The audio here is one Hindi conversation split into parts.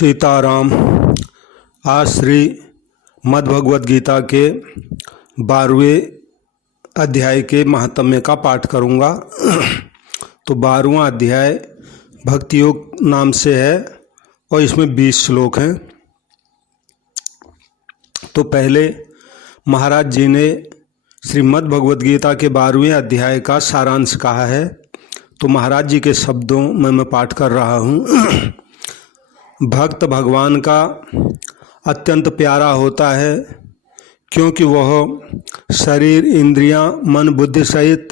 सीताराम। आज श्री मद्भगवत गीता के 12वें अध्याय के महात्म्य का पाठ करूँगा। तो 12वां अध्याय भक्ति योग नाम से है और इसमें 20 श्लोक हैं। तो पहले महाराज जी ने श्रीमद् भगवद गीता के 12वें अध्याय का सारांश कहा है। तो महाराज जी के शब्दों में मैं पाठ कर रहा हूँ। भक्त भगवान का अत्यंत प्यारा होता है, क्योंकि वह शरीर, इंद्रियां, मन, बुद्धि सहित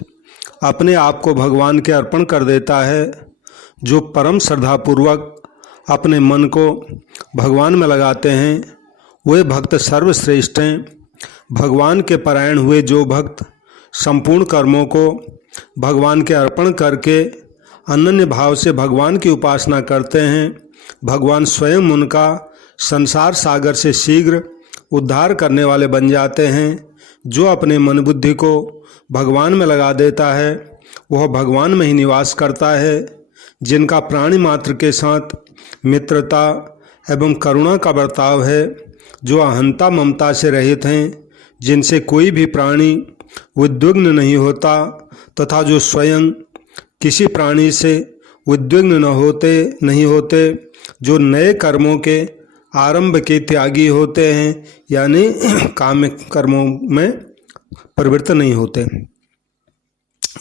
अपने आप को भगवान के अर्पण कर देता है। जो परम श्रद्धापूर्वक अपने मन को भगवान में लगाते हैं वे भक्त सर्वश्रेष्ठ हैं। भगवान के परायण हुए जो भक्त संपूर्ण कर्मों को भगवान के अर्पण करके अनन्य भाव से भगवान की उपासना करते हैं, भगवान स्वयं उनका संसार सागर से शीघ्र उद्धार करने वाले बन जाते हैं। जो अपने मन बुद्धि को भगवान में लगा देता है वह भगवान में ही निवास करता है। जिनका प्राणी मात्र के साथ मित्रता एवं करुणा का बर्ताव है, जो अहंता ममता से रहित हैं, जिनसे कोई भी प्राणी उद्विग्न नहीं होता तथा जो स्वयं किसी प्राणी से उद्विग्न नहीं होते, जो नए कर्मों के आरंभ के त्यागी होते हैं, यानी काम्य कर्मों में प्रवृत्त नहीं होते,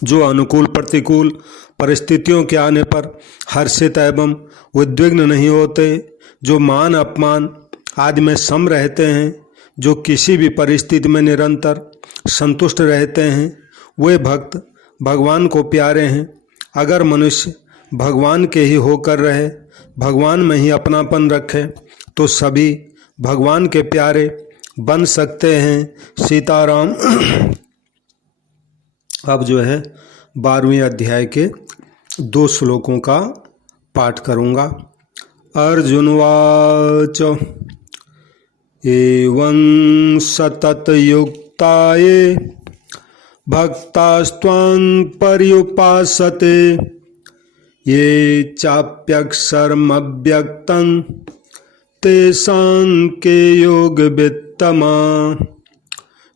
जो अनुकूल प्रतिकूल परिस्थितियों के आने पर हर्षित एवं उद्विग्न नहीं होते, जो मान अपमान आदि में सम रहते हैं, जो किसी भी परिस्थिति में निरंतर संतुष्ट रहते हैं, वे भक्त भगवान को प्यारे हैं। अगर मनुष्य भगवान के ही होकर रहे, भगवान में ही अपनापन रखे, तो सभी भगवान के प्यारे बन सकते हैं। सीताराम। अब जो है 12वें अध्याय के 2 श्लोकों का पाठ करूँगा। अर्जुनवाच एवं सतत युक्ताये भक्तास्त्वां पर्युपासते ये चाप्यक्षरमव्यक्तं तेषां के योगवित्तमा।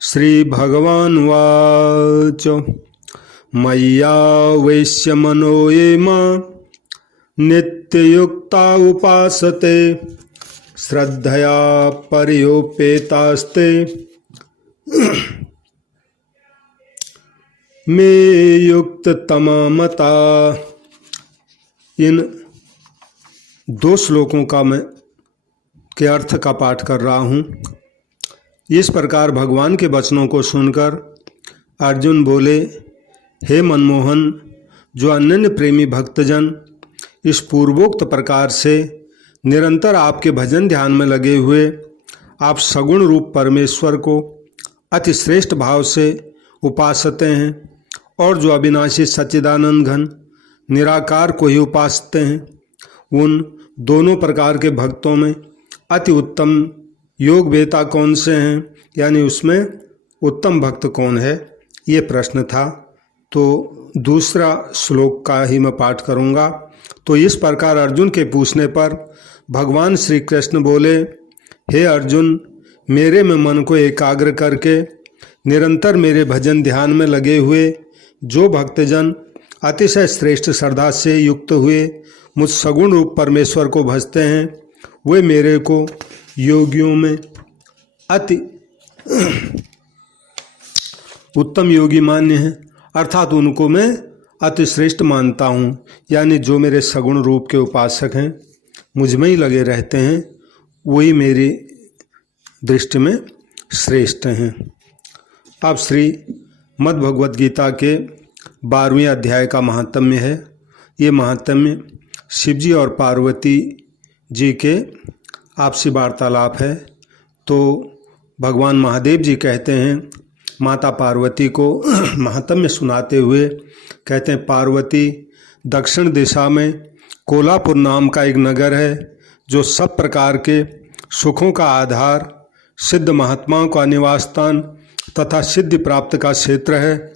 श्री भगवानुवाच मय्यावेश्य मनो ये मां नित्ययुक्ता उपासते श्रद्धया पर्युपेतास्ते मे युक्ततमा मता। इन 2 श्लोकों का मैं के अर्थ का पाठ कर रहा हूँ। इस प्रकार भगवान के वचनों को सुनकर अर्जुन बोले, हे मनमोहन, जो अनन्य प्रेमी भक्तजन इस पूर्वोक्त प्रकार से निरंतर आपके भजन ध्यान में लगे हुए आप सगुण रूप परमेश्वर को अति श्रेष्ठ भाव से उपासते हैं, और जो अविनाशी सच्चिदानंद घन निराकार को ही उपासते हैं, उन दोनों प्रकार के भक्तों में अति उत्तम योग वेता कौन से हैं, यानी उसमें उत्तम भक्त कौन है, ये प्रश्न था। तो दूसरा श्लोक का ही मैं पाठ करूँगा। तो इस प्रकार अर्जुन के पूछने पर भगवान श्री कृष्ण बोले, हे अर्जुन, मेरे में मन को एकाग्र करके निरंतर मेरे भजन ध्यान में लगे हुए जो भक्तजन अतिशय श्रेष्ठ श्रद्धा से युक्त हुए मुझ सगुण रूप परमेश्वर को भजते हैं, वे मेरे को योगियों में अति उत्तम योगी मान्य हैं। अर्थात उनको मैं अति श्रेष्ठ मानता हूँ, यानी जो मेरे सगुण रूप के उपासक हैं, मुझ में ही लगे रहते हैं, वही मेरी दृष्टि में श्रेष्ठ हैं। अब श्री मद्भगवद गीता के 12वें अध्याय का महात्म्य है। ये महात्म्य शिव जी और पार्वती जी के आपसी वार्तालाप है। तो भगवान महादेव जी कहते हैं माता पार्वती को महात्म्य सुनाते हुए, कहते हैं, पार्वती, दक्षिण दिशा में कोल्हापुर नाम का एक नगर है, जो सब प्रकार के सुखों का आधार, सिद्ध महात्माओं का निवास स्थान तथा सिद्धि प्राप्त का क्षेत्र है।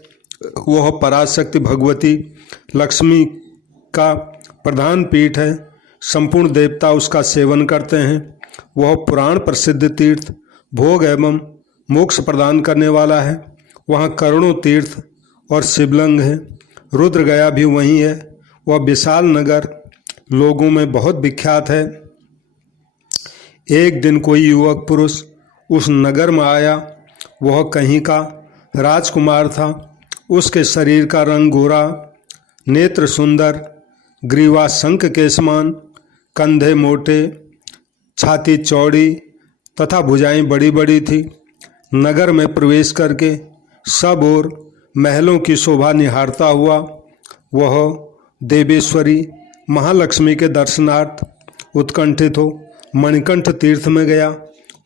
वह पराशक्ति भगवती लक्ष्मी का प्रधान पीठ है। संपूर्ण देवता उसका सेवन करते हैं। वह पुराण प्रसिद्ध तीर्थ भोग एवं मोक्ष प्रदान करने वाला है। वहाँ करोड़ों तीर्थ और शिवलिंग हैं। रुद्रगया भी वहीं है। वह विशाल नगर लोगों में बहुत विख्यात है। एक दिन कोई युवक पुरुष उस नगर में आया। वह कहीं का राजकुमार था। उसके शरीर का रंग गोरा, नेत्र सुंदर, ग्रीवा शंख के समान, कंधे मोटे, छाती चौड़ी तथा भुजाएं बड़ी बड़ी थी। नगर में प्रवेश करके सब ओर महलों की शोभा निहारता हुआ वह देवेश्वरी महालक्ष्मी के दर्शनार्थ उत्कंठित हो मणिकंठ तीर्थ में गया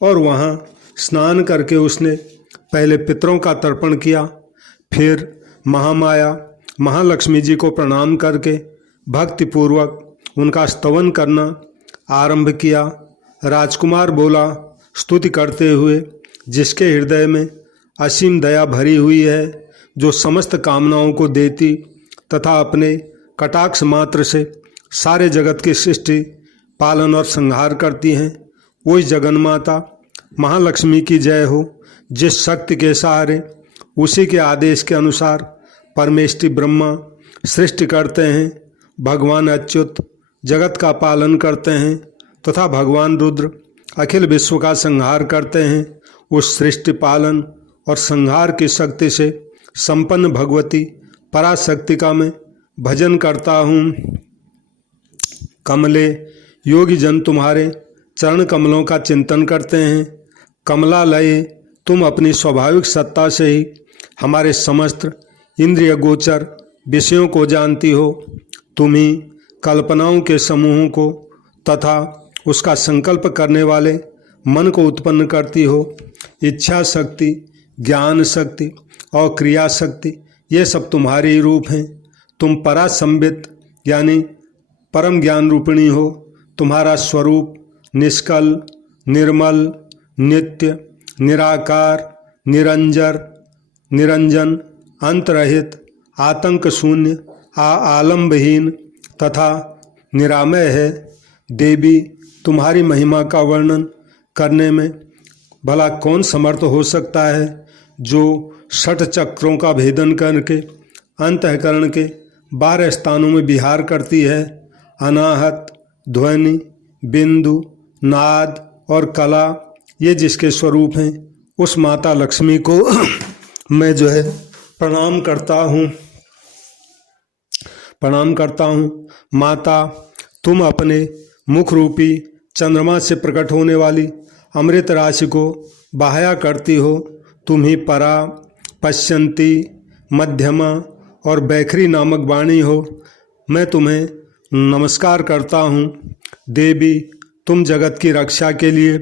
और वहाँ स्नान करके उसने पहले पितरों का तर्पण किया। फिर महामाया महालक्ष्मी जी को प्रणाम करके भक्तिपूर्वक उनका स्तवन करना आरंभ किया। राजकुमार बोला स्तुति करते हुए, जिसके हृदय में असीम दया भरी हुई है, जो समस्त कामनाओं को देती तथा अपने कटाक्ष मात्र से सारे जगत की सृष्टि पालन और संहार करती हैं, वही जगन्माता महालक्ष्मी की जय हो। जिस शक्ति के सहारे उसी के आदेश के अनुसार परमेष्टि ब्रह्मा सृष्टि करते हैं, भगवान अच्युत जगत का पालन करते हैं तथा भगवान रुद्र अखिल विश्व का संहार करते हैं, उस सृष्टि पालन और संहार की शक्ति से संपन्न भगवती पराशक्ति का मैं भजन करता हूँ। कमले योगी जन तुम्हारे चरण कमलों का चिंतन करते हैं। कमलालये तुम अपनी स्वाभाविक सत्ता से ही हमारे समस्त इंद्रिय गोचर विषयों को जानती हो। तुम ही कल्पनाओं के समूहों को तथा उसका संकल्प करने वाले मन को उत्पन्न करती हो। इच्छा शक्ति, ज्ञान शक्ति और क्रिया शक्ति ये सब तुम्हारे ही रूप हैं। तुम परासंबित यानी परम ज्ञान रूपिणी हो। तुम्हारा स्वरूप निष्कल, निर्मल, नित्य, निराकार, निरंजन, अंतरहित, आतंक शून्य, आलंबहीन तथा निरामय है। देवी, तुम्हारी महिमा का वर्णन करने में भला कौन समर्थ हो सकता है, जो षट चक्रों का भेदन करके अंतःकरण के 12 स्थानों में विहार करती है। अनाहत, ध्वनि, बिंदु, नाद और कला ये जिसके स्वरूप हैं, उस माता लक्ष्मी को मैं प्रणाम करता हूँ। माता, तुम अपने मुख रूपी चंद्रमा से प्रकट होने वाली अमृत राशि को बहाया करती हो। तुम ही परा, पश्यंती, मध्यमा और बैखरी नामक वाणी हो। मैं तुम्हें नमस्कार करता हूँ। देवी, तुम जगत की रक्षा के लिए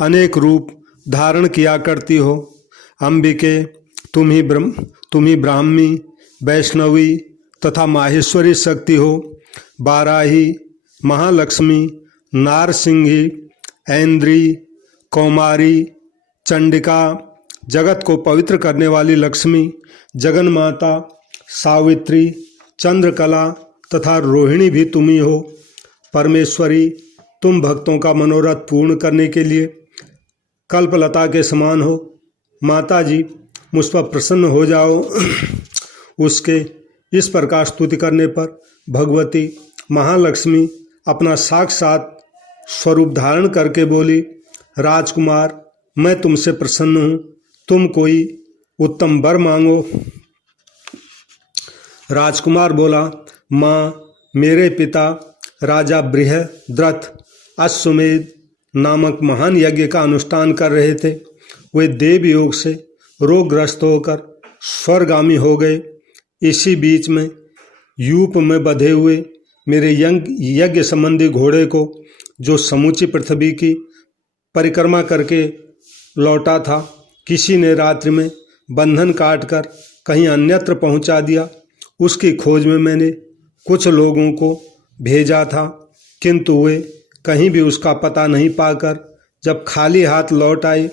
अनेक रूप धारण किया करती हो। अंबिके, तुम ही ब्राह्मी, वैष्णवी तथा माहेश्वरी शक्ति हो। बाराही, महालक्ष्मी, नारसिंही, ऐन्द्री, कौमारी, चंडिका, जगत को पवित्र करने वाली लक्ष्मी, जगन्माता, सावित्री, चंद्रकला तथा रोहिणी भी तुम ही हो। परमेश्वरी, तुम भक्तों का मनोरथ पूर्ण करने के लिए कल्पलता के समान हो। माता जी, मुझ पर प्रसन्न हो जाओ। उसके इस प्रकार स्तुति करने पर भगवती महालक्ष्मी अपना साक्षात स्वरूप धारण करके बोली, राजकुमार, मैं तुमसे प्रसन्न हूँ। तुम कोई उत्तम वर मांगो। राजकुमार बोला, माँ, मेरे पिता राजा बृहद्रथ अश्वमेध नामक महान यज्ञ का अनुष्ठान कर रहे थे। वे देव योग से रोगग्रस्त होकर स्वर्गामी हो गए। इसी बीच में यूप में बंधे हुए मेरे यज्ञ संबंधी घोड़े को, जो समूची पृथ्वी की परिक्रमा करके लौटा था, किसी ने रात्रि में बंधन काटकर कहीं अन्यत्र पहुंचा दिया। उसकी खोज में मैंने कुछ लोगों को भेजा था, किंतु वे कहीं भी उसका पता नहीं पाकर जब खाली हाथ लौट आए,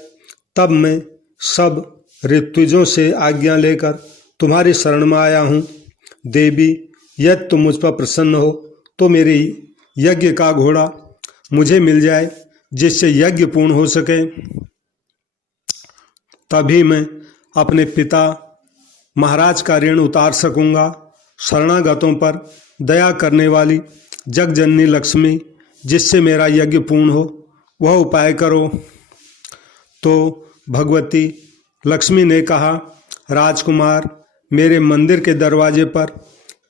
तब मैं सब ऋत्विजों से आज्ञा लेकर तुम्हारी शरण में आया हूँ। देवी, यदि तुम मुझ पर प्रसन्न हो तो मेरी यज्ञ का घोड़ा मुझे मिल जाए जिससे यज्ञ पूर्ण हो सके, तभी मैं अपने पिता महाराज का ऋण उतार सकूंगा। शरणागतों पर दया करने वाली जगजननी लक्ष्मी, जिससे मेरा यज्ञ पूर्ण हो, वह उपाय करो। तो भगवती लक्ष्मी ने कहा, राजकुमार, मेरे मंदिर के दरवाजे पर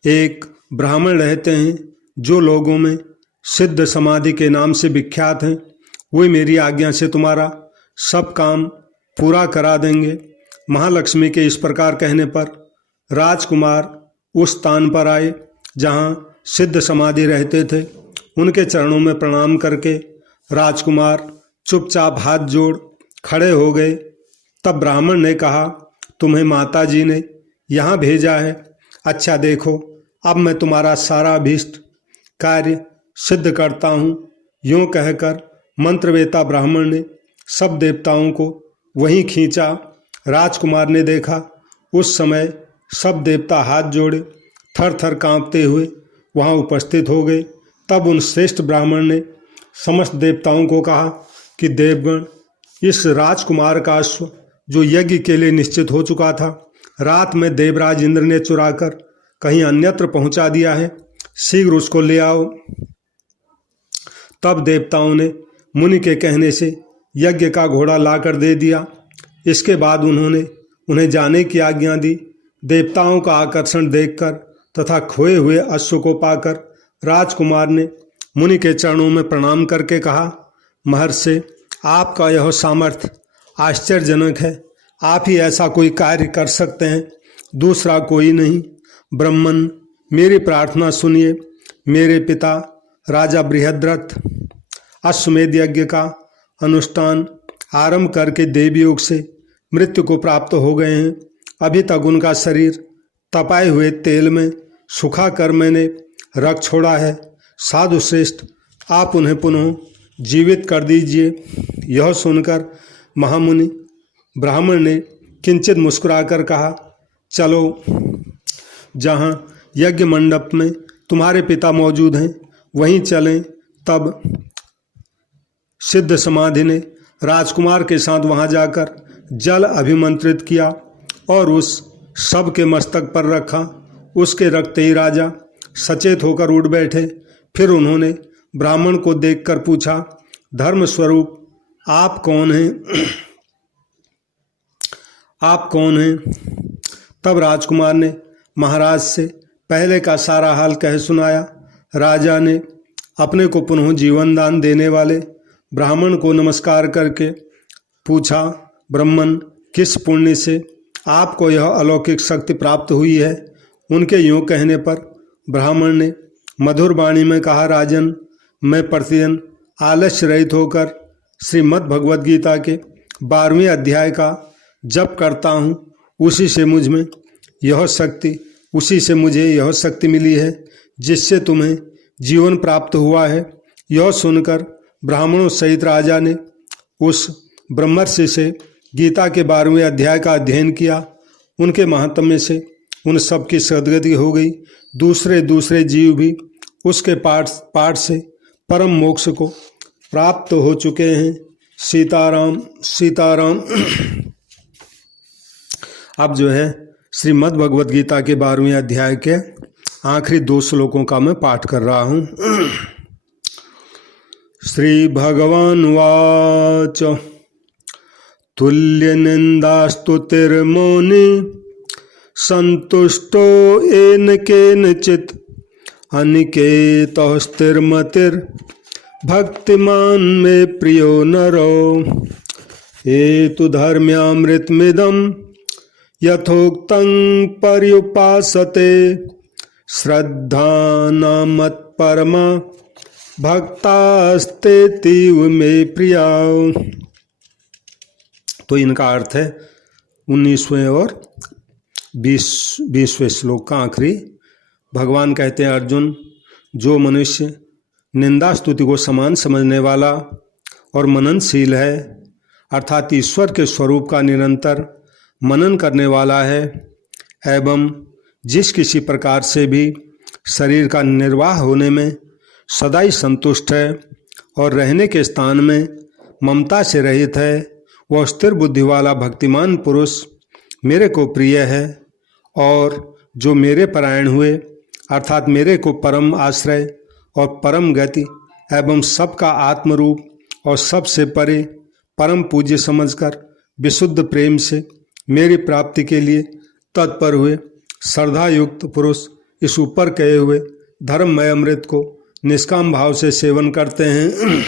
एक ब्राह्मण रहते हैं जो लोगों में सिद्ध समाधि के नाम से विख्यात हैं। वे मेरी आज्ञा से तुम्हारा सब काम पूरा करा देंगे। महालक्ष्मी के इस प्रकार कहने पर राजकुमार उस स्थान पर आए जहाँ सिद्ध समाधि रहते थे। उनके चरणों में प्रणाम करके राजकुमार चुपचाप हाथ जोड़ खड़े हो गए। तब ब्राह्मण ने कहा, तुम्हें माता जी ने यहाँ भेजा है। अच्छा देखो, अब मैं तुम्हारा सारा अभीष्ट कार्य सिद्ध करता हूँ। यूँ कहकर मंत्रवेता ब्राह्मण ने सब देवताओं को वहीं खींचा। राजकुमार ने देखा, उस समय सब देवता हाथ जोड़े थर थर काँपते हुए वहाँ उपस्थित हो गए। तब उन श्रेष्ठ ब्राह्मण ने समस्त देवताओं को कहा कि देवगण, इस राजकुमार का अश्व जो यज्ञ के लिए निश्चित हो चुका था, रात में देवराज इंद्र ने चुराकर कहीं अन्यत्र पहुंचा दिया है, शीघ्र उसको ले आओ। तब देवताओं ने मुनि के कहने से यज्ञ का घोड़ा लाकर दे दिया। इसके बाद उन्होंने उन्हें जाने की आज्ञा दी। देवताओं का आकर्षण देखकर तथा खोए हुए अश्व को पाकर राजकुमार ने मुनि के चरणों में प्रणाम करके कहा, महर्षि, आपका यह सामर्थ्य आश्चर्यजनक है। आप ही ऐसा कोई कार्य कर सकते हैं, दूसरा कोई नहीं। ब्रह्मन, मेरी प्रार्थना सुनिए। मेरे पिता राजा बृहद्रथ अश्वमेध यज्ञ का अनुष्ठान आरंभ करके देवयोग से मृत्यु को प्राप्त हो गए हैं। अभी तक उनका शरीर तपाए हुए तेल में सुखा कर मैंने रख छोड़ा है। साधु श्रेष्ठ, आप उन्हें पुनः जीवित कर दीजिए। यह सुनकर महामुनि ब्राह्मण ने किंचित मुस्कुराकर कहा, चलो, जहाँ यज्ञ मंडप में तुम्हारे पिता मौजूद हैं वहीं चलें। तब सिद्ध समाधि ने राजकुमार के साथ वहां जाकर जल अभिमंत्रित किया और उस सब के मस्तक पर रखा। उसके रखते ही राजा सचेत होकर उठ बैठे। फिर उन्होंने ब्राह्मण को देखकर पूछा, धर्म स्वरूप आप कौन हैं? आप कौन हैं? तब राजकुमार ने महाराज से पहले का सारा हाल कह सुनाया। राजा ने अपने को पुनः जीवन दान देने वाले ब्राह्मण को नमस्कार करके पूछा, ब्राह्मण, किस पुण्य से आपको यह अलौकिक शक्ति प्राप्त हुई है? उनके यूँ कहने पर ब्राह्मण ने मधुर वाणी में कहा, राजन, मैं प्रतिदिन आलस्य रहित होकर श्रीमद् भगवद गीता के 12वें अध्याय का जप करता हूँ। उसी से मुझे यह शक्ति मिली है जिससे तुम्हें जीवन प्राप्त हुआ है। यह सुनकर ब्राह्मणों सहित राजा ने उस ब्रह्मर्षि से गीता के 12वें अध्याय का अध्ययन किया। उनके महात्म्य से उन सब की सद्गति हो गई। दूसरे दूसरे जीव भी उसके पाठ से परम मोक्ष को प्राप्त हो चुके हैं। सीताराम सीताराम। अब जो है श्रीमद् भगवद गीता के 12वें अध्याय के आखिरी 2 श्लोकों का मैं पाठ कर रहा हूँ। श्री भगवान वाच, तुल्य निंदास्तुतिर्मौनि संतुष्टो येन केनचित् अनिकेतः स्थिरमतिर् भक्तिमान मे प्रियो नरो। एतु धर्म्यामृतमिदं यथोक्तं पर्युपासते श्रद्धानामत्परमा भक्तास्तेतीव मे प्रिया। तो इनका अर्थ है 19वें और 20वें श्लोक का आखिरी। भगवान कहते हैं, अर्जुन, जो मनुष्य निंदा स्तुति को समान समझने वाला और मननशील है, अर्थात ईश्वर के स्वरूप का निरंतर मनन करने वाला है, एवं जिस किसी प्रकार से भी शरीर का निर्वाह होने में सदा ही संतुष्ट है और रहने के स्थान में ममता से रहित है। वह स्थिर बुद्धि वाला भक्तिमान पुरुष मेरे को प्रिय है और जो मेरे परायण हुए अर्थात मेरे को परम आश्रय और परम गति एवं सबका आत्मरूप और सबसे परे परम पूज्य समझकर विशुद्ध प्रेम से मेरी प्राप्ति के लिए तत्पर हुए श्रद्धा युक्त पुरुष इस ऊपर कहे हुए धर्ममय अमृत को निष्काम भाव से सेवन करते हैं,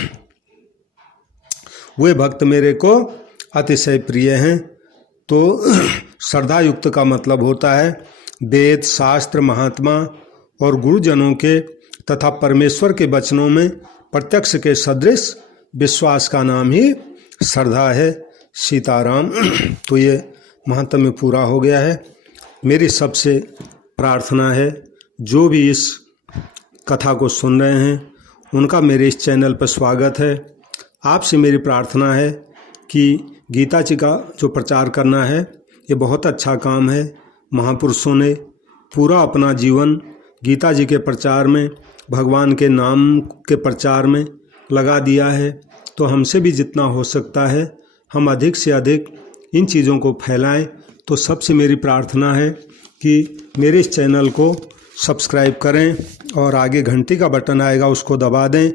वे भक्त मेरे को अतिशय प्रिय हैं। तो श्रद्धा युक्त का मतलब होता है वेद शास्त्र महात्मा और गुरुजनों के तथा परमेश्वर के वचनों में प्रत्यक्ष के सदृश विश्वास का नाम ही श्रद्धा है। सीताराम। तो ये महात्म्य पूरा हो गया है। मेरी सबसे प्रार्थना है जो भी इस कथा को सुन रहे हैं उनका मेरे इस चैनल पर स्वागत है। आपसे मेरी प्रार्थना है कि गीता जी का जो प्रचार करना है ये बहुत अच्छा काम है। महापुरुषों ने पूरा अपना जीवन गीता जी के प्रचार में, भगवान के नाम के प्रचार में लगा दिया है। तो हमसे भी जितना हो सकता है हम अधिक से अधिक इन चीज़ों को फैलाएं। तो सबसे मेरी प्रार्थना है कि मेरे इस चैनल को सब्सक्राइब करें और आगे घंटी का बटन आएगा उसको दबा दें।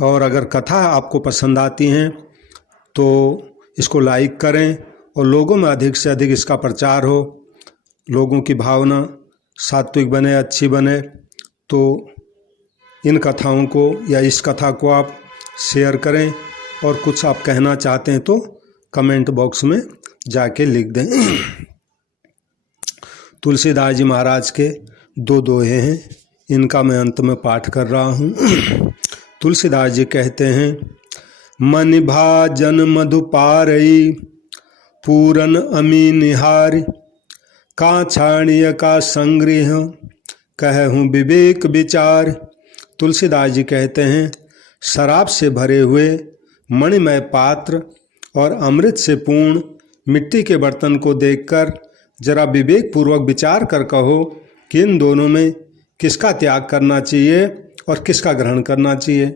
और अगर कथा आपको पसंद आती हैं तो इसको लाइक करें और लोगों में अधिक से अधिक इसका प्रचार हो, लोगों की भावना सात्विक बने, अच्छी बने। तो इन कथाओं को या इस कथा को आप शेयर करें और कुछ आप कहना चाहते हैं तो कमेंट बॉक्स में जाके लिख दें। तुलसीदास जी महाराज के दो दोहे हैं, इनका मैं अंत में पाठ कर रहा हूँ। तुलसीदास जी कहते हैं, मन भाजन मधुपारई पूरन अमी निहार काछाणीय का संग्रह कहूँ विवेक विचार। तुलसीदास जी कहते हैं, शराब से भरे हुए मणिमय पात्र और अमृत से पूर्ण मिट्टी के बर्तन को देखकर जरा विवेक पूर्वक विचार कर कहो कि इन दोनों में किसका त्याग करना चाहिए और किसका ग्रहण करना चाहिए।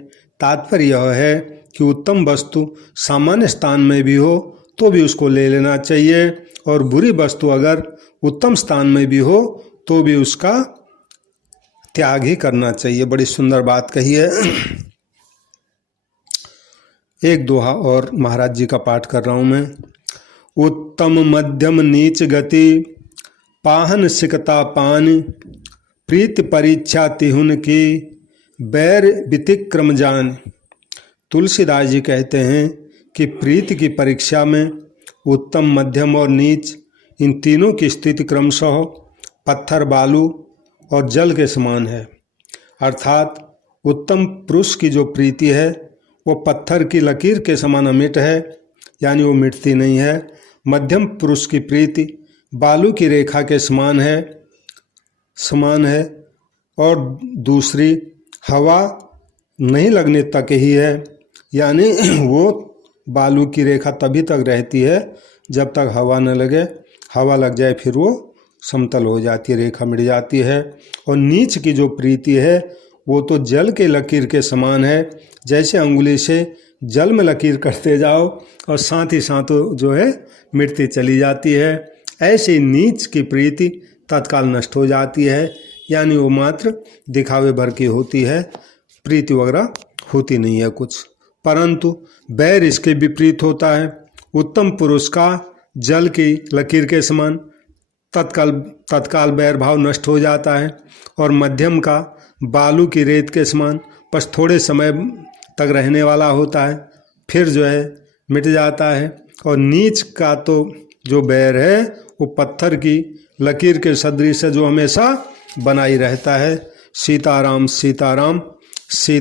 तात्पर्य यह है कि उत्तम वस्तु सामान्य स्थान में भी हो तो भी उसको ले लेना चाहिए और बुरी वस्तु अगर उत्तम स्थान में भी हो तो भी उसका त्याग ही करना चाहिए। बड़ी सुंदर बात कही है। एक दोहा और महाराज जी का पाठ कर रहा हूँ मैं। उत्तम मध्यम नीच गति पाहन सिकता पान प्रीति परीक्षा तिहुन की बैर वितिक्रम जान। तुलसीदास जी कहते हैं कि प्रीति की परीक्षा में उत्तम मध्यम और नीच इन तीनों की स्थिति क्रमशः पत्थर बालू और जल के समान है। अर्थात उत्तम पुरुष की जो प्रीति है वो पत्थर की लकीर के समान अमिट है, यानी वो मिटती नहीं है। मध्यम पुरुष की प्रीति बालू की रेखा के समान है और दूसरी हवा नहीं लगने तक ही है, यानी वो बालू की रेखा तभी तक रहती है जब तक हवा न लगे। हवा लग जाए फिर वो समतल हो जाती है, रेखा मिट जाती है। और नीच की जो प्रीति है वो तो जल के लकीर के समान है। जैसे अंगुली से जल में लकीर करते जाओ और साथ ही साथ जो है मिटती चली जाती है, ऐसे नीच की प्रीति तत्काल नष्ट हो जाती है, यानी वो मात्र दिखावे भर की होती है, प्रीति वगैरह होती नहीं है कुछ। परंतु बैर इसके विपरीत होता है। उत्तम पुरुष का जल की लकीर के समान तत्काल बैर भाव नष्ट हो जाता है और मध्यम का बालू की रेत के समान बस थोड़े समय तक रहने वाला होता है, फिर जो है मिट जाता है। और नीच का तो जो बैर है वो पत्थर की लकीर के सदृश है जो हमेशा बना ही रहता है। सीताराम सीताराम सीता